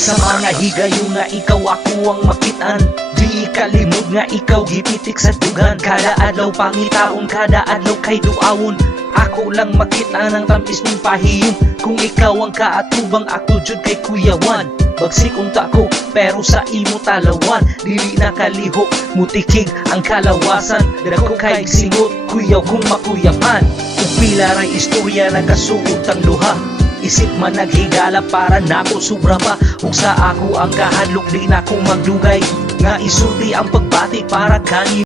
Sa mga higayon nga ikaw ako ang makitaan, di ikalimod nga ikaw gipitik sa dugan. Kada adlaw pangitaon, kada adlaw kay duawon. Ako lang makita ng tamis ng pahiyong. Kung ikaw ang kaatubang, ako jud kay kuyawan. Bagsik unta ko pero sa imo talawan. Dili na kalihok, mutikig ang kalawasan. Dako kay singot, kuyaw kung makuyaman. Kung pila ray istorya nagasuot ang luha, isip man naghigala para nako sobra pa. Ug sa ako ang kahadlok, di na ko magdugay nga isulti ang pagbati para kanino.